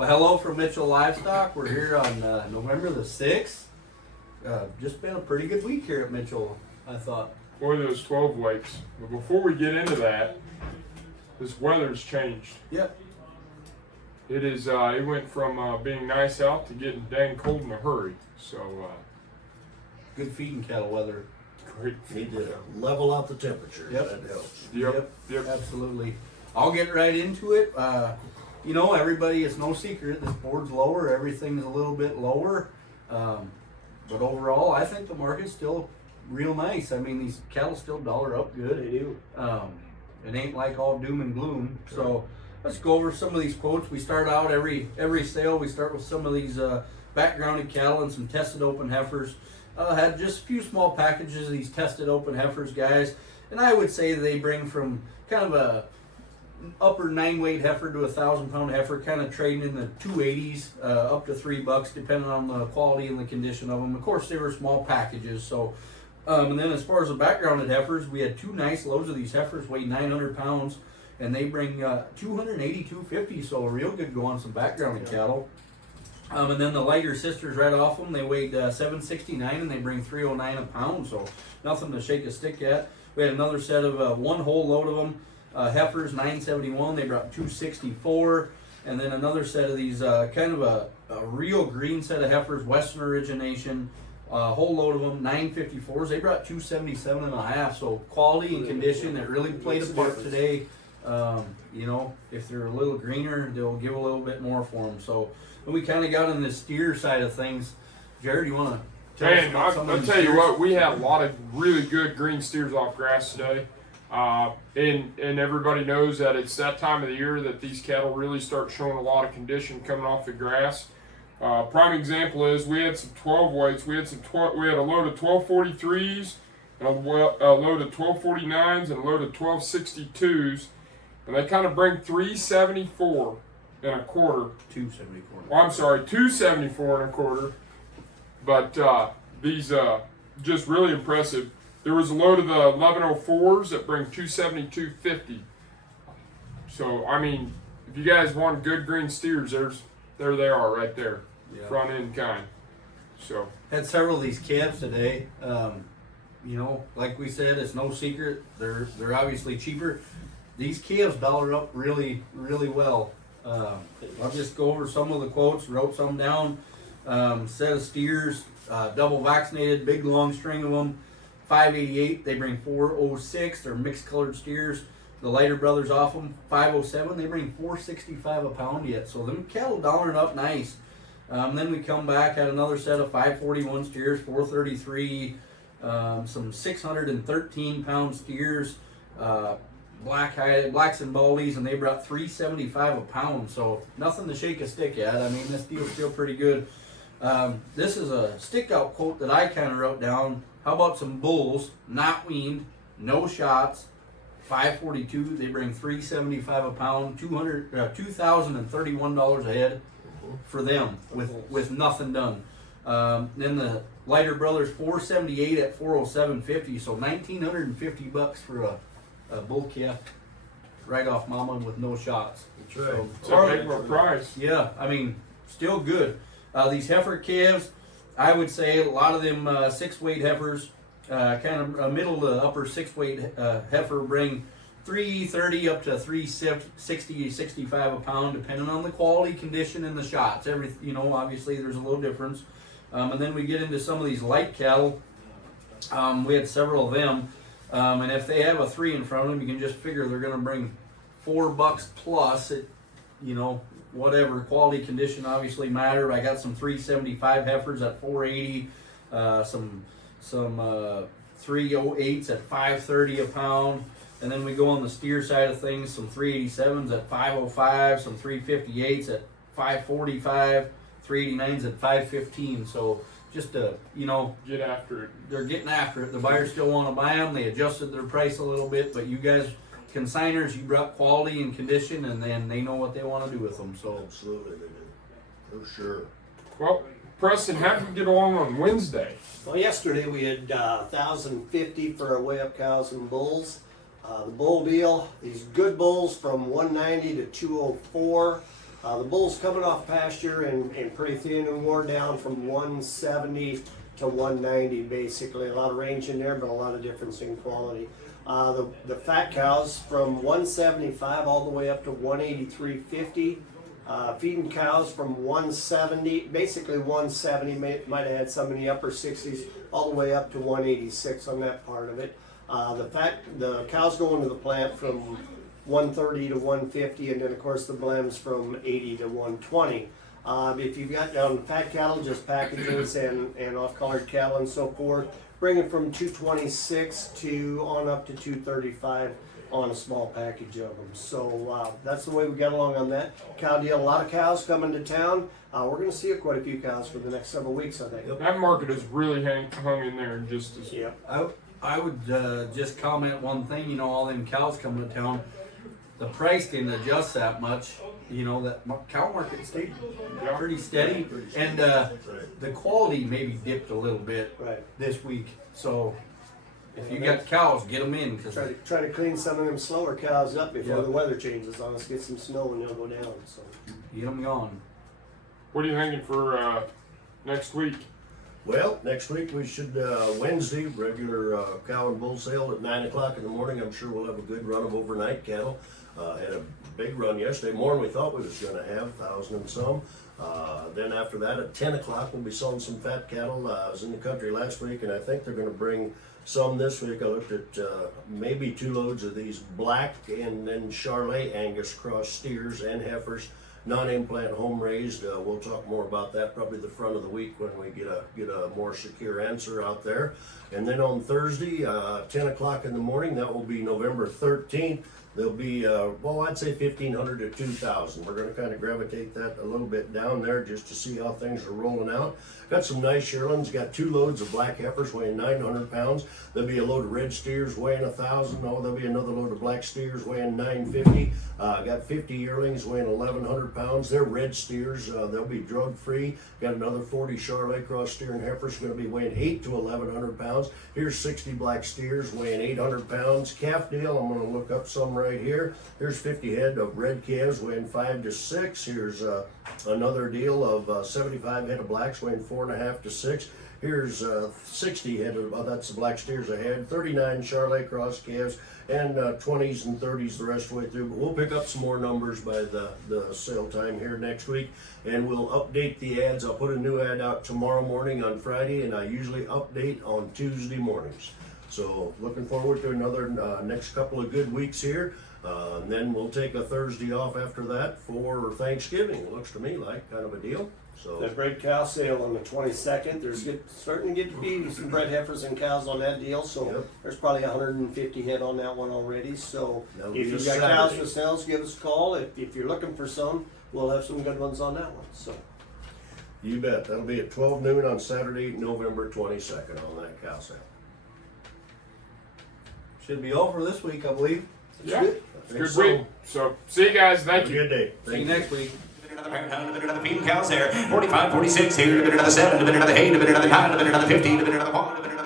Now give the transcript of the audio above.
Well, hello from Mitchell Livestock. We're here on November the 6th. Just been a pretty good week here at Mitchell, I thought. Boy, those 12 weights. But before we get into that, this weather's changed. Yep. It is. It went from being nice out to getting dang cold in a hurry. So, Good feeding cattle weather. great. Need to level out the temperature. Yep. That helps. Yep. Absolutely. I'll get right into it. You know, everybody, it's no secret, this board's lower, everything's a little bit lower. But overall, I think the market's still real nice. I mean, these cattle still dollar up good. They do. It ain't like all doom and gloom. So let's go over some of these quotes. We start out every sale, we start with some of these backgrounded cattle and some tested open heifers. Had just a few small packages of these tested open heifers, guys. And I would say they bring from kind of a upper 9-weight heifer to a 1,000-pound heifer, kind of trading in the 280s up to $3, depending on the quality and the condition of them. Of course, they were small packages. So, and then as far as the backgrounded heifers, we had 2 nice loads of these heifers, weigh 900 pounds, and they bring 280-250. So a real good go on some backgrounded cattle. And then the lighter sisters right off them, they weighed 769 and they bring 309 a pound. So nothing to shake a stick at. We had another set of one whole load of them. Heifers 971, they brought 264, and then another set of these kind of a real green set of heifers, Western origination, whole load of them 954s. They brought 277 and a half. So quality and condition that really played a part today. You know, if they're a little greener, they'll give a little bit more for them. So we kind of got in the steer side of things. Jared, you want to tell us Man, about some of I'll these tell you steers? what, we had a lot of really good green steers off grass today. And everybody knows that it's that time of the year that these cattle really start showing a lot of condition coming off the grass. Prime example is we had some 12 weights. We had a load of 1243s and a load of 1249s and a load of 1262s, and they kind of bring 374 and a quarter. 274. Well, I'm sorry, 274 and a quarter. But these just really impressive. There was a load of the 1104s that bring 272.50. So I mean, if you guys want good green steers, there they are right there, Yeah. front end kind. So Had several of these calves today. You know, like we said, it's no secret. They're obviously cheaper. These calves dollar up really, really well. I'll just go over some of the quotes, wrote some down. Set of steers, double vaccinated, big long string of them. 588, they bring 406. They're mixed colored steers. The lighter brothers off them, 507. They bring 465 a pound yet. So them cattle dollaring up nice. Then we come back, had another set of 541 steers, 433. Some 613 pound steers, blacks and baldies, and they brought 375 a pound. So nothing to shake a stick at. I mean, this deal's still pretty good. This is a stick out quote that I kind of wrote down. How about some bulls, not weaned, no shots, 542. They bring 375 a pound, $2,031 a head for them with nothing done. Then the lighter brothers 478 at 407.50. So $1,950 for a bull calf right off mama with no shots. That's right. it's a big of a price. Yeah, I mean, still good. These heifer calves, I would say a lot of them 6-weight heifers, kind of a middle to upper 6-weight heifer bring 330 up to 360, 65 a pound, depending on the quality, condition, and the shots. Obviously there's a little difference. And then we get into some of these light cattle. We had several of them. And if they have a 3 in front of them, you can just figure they're going to bring $4 plus. Whatever quality, condition obviously matter. I got some 375 heifers at 480, some 308s at 530 a pound, and then we go on the steer side of things. Some 387s at 505, some 358s at 545, 389s at 515. So just to Get after it. they're getting after it. The buyers still want to buy them. They adjusted their price a little bit, but you guys, consigners, you brought quality and condition, and then they know what they want to do with them. So Absolutely, they do. For sure. Well, Preston, how did you get along on Wednesday? Well, yesterday we had 1,050 for our weigh-up cows and bulls. The bull deal, these good bulls from 190 to 204. The bull's coming off pasture and pretty thin and wore down from 170 to 190 basically. A lot of range in there, but a lot of difference in quality. The fat cows from 175 all the way up to 183.50. Feeding cows from 170, basically 170, might have had some in the upper 60s, all the way up to 186 on that part of it. The cows go into the plant from 130 to 150, and then of course the blends from 80 to 120. If you've got down fat cattle, just packages and off-colored cattle and so forth, bring it from 226 to on up to 235 on a small package of them. So that's the way we got along on that cow deal. A lot of cows coming to town. We're going to see quite a few cows for the next several weeks, I think. That market has really hung in there just as. Yeah. I would just comment one thing. You know, all them cows coming to town, the price didn't adjust that much. You know, that cow market stayed pretty steady, and the quality maybe dipped a little bit this week. So if you got cows, get them in. Cause try to clean some of them slower cows up before the weather changes on us. Get some snow and they'll go down. So get them gone. What are you thinking for next week? Well, next week we should, Wednesday, regular cow and bull sale at 9 o'clock in the morning. I'm sure we'll have a good run of overnight cattle. Had a big run yesterday, more than we thought we was going to have, 1,000 and some. Then after that at 10 o'clock we'll be selling some fat cattle. I was in the country last week and I think they're going to bring some this week. I looked at maybe 2 loads of these black and then Charolais Angus cross steers and heifers, non-implant home raised. We'll talk more about that probably the front of the week when we get a more secure answer out there. And then on Thursday, 10 o'clock in the morning, that will be November 13th. There'll be, well, I'd say 1,500 to 2,000. We're going to kind of gravitate that a little bit down there just to see how things are rolling out. Got some nice yearlings. Got 2 loads of black heifers weighing 900 pounds. There'll be a load of red steers weighing 1,000. Oh, there'll be another load of black steers weighing 950. Got 50 yearlings weighing 1,100 pounds. They're red steers. They'll be drug free. Got another 40 Charolais cross steer and heifers going to be weighing 8 to 1,100 pounds. Here's 60 black steers weighing 800 pounds. Calf deal, I'm going to look up some right here. There's 50 head of red calves weighing 5 to 6. Here's another deal of 75 head of blacks weighing 4.5 to 6. Here's 60 head of, that's the black steers I had, 39 Charolais cross calves, and 20s and 30s the rest of the way through. But we'll pick up some more numbers by the sale time here next week, and we'll update the ads. I'll put a new ad out tomorrow morning on Friday, and I usually update on Tuesday mornings. So looking forward to another next couple of good weeks here. And then we'll take a Thursday off after that for Thanksgiving. It looks to me like kind of a deal. So that bred cow sale on the 22nd, there's starting to get to be some bred heifers and cows on that deal. So there's probably 150 head on that one already. So if you've got cows for sales, give us a call. If you're looking for some, we'll have some good ones on that one. So you bet. That'll be at 12 noon on Saturday, November 22nd on that cow sale. Should be over this week, I believe. Yeah, it's good week. So see you guys. Thank you. Good day. See you next week. Another feeding cows there. 45, 46 here. Another 7. Another 8. Another 9. Another 15. Another 1.